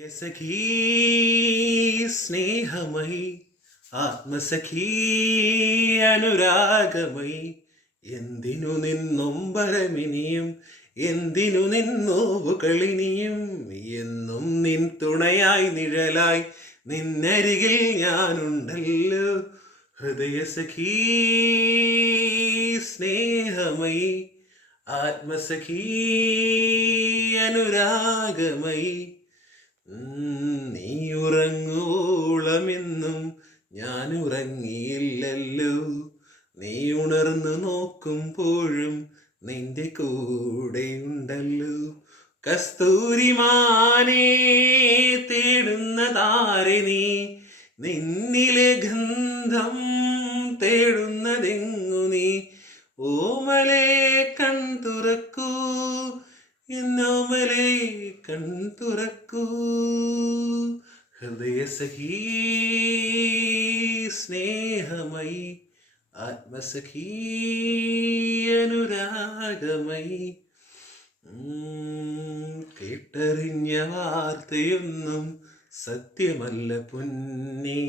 ഹൃദയസഖീ സ്നേഹമയി ആത്മസഖീ അനുരാഗമയി എന്തിനു നിന്നൊമ്പരമിനിയും എന്തിനു നിന്നോവുകളിനിയും എന്നും നിൻ തുണയായി നിഴലായി നിന്നരികിൽ ഞാനുണ്ടല്ലോ ഹൃദയസഖീ സ്നേഹമയി ആത്മസഖീ അനുരാഗമയി നീ ഉറങ്ങോളമെന്നും ഞാൻ ഉറങ്ങിയില്ലല്ലോ നീ ഉണർന്നു നോക്കുമ്പോഴും നിന്റെ കൂടെയുണ്ടല്ലോ കസ്തൂരിമാനേ തേടുന്നതാരെ നീ നിന്നിലെ ഗന്ധം തേടുന്നതെങ്ങു നീ ഓമലേ കൺ തുറക്കൂ എന്നോമലേ കൺ തുറക്കൂ ഹൃദയസഖീ സ്നേഹമയി ആത്മസഖീ അനുരാഗമയി കേട്ടറിഞ്ഞ വാർത്തയൊന്നും സത്യമല്ല പൊന്നേ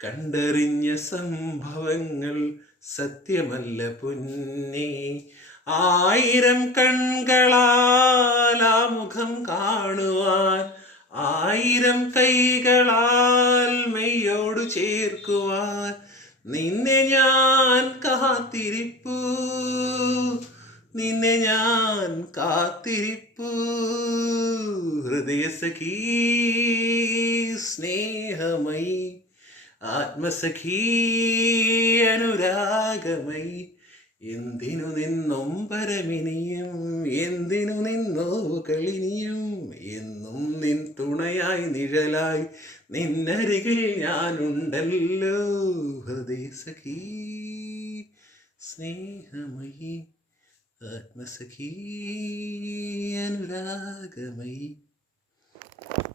കണ്ടറിഞ്ഞ സംഭവങ്ങൾ സത്യമല്ല പൊന്നേ ആയിരം കൺകളാൽ ആ മുഖം കാണുവാൻ ആയിരം കൈകളാൽ മെയ്യോട് ചേർക്കുവാൻ നിന്നെ ഞാൻ കാത്തിരിപ്പൂ നിന്നെ ഞാൻ കാത്തിരിപ്പൂ ഹൃദയസഖീ സ്നേഹമയി ആത്മസഖീ അനുരാഗമയി എന്തിനു നിന്നൊമ്പരമിനിയും എന്തിനു നിന്നോവുകളിനിയും എന്നും നിൻ തുണയായി നിഴലായി നിന്നരികിൽ ഞാനുണ്ടല്ലോ ഹൃദയസഖീ സ്നേഹമയി ആത്മസഖീ അനുരാഗമയി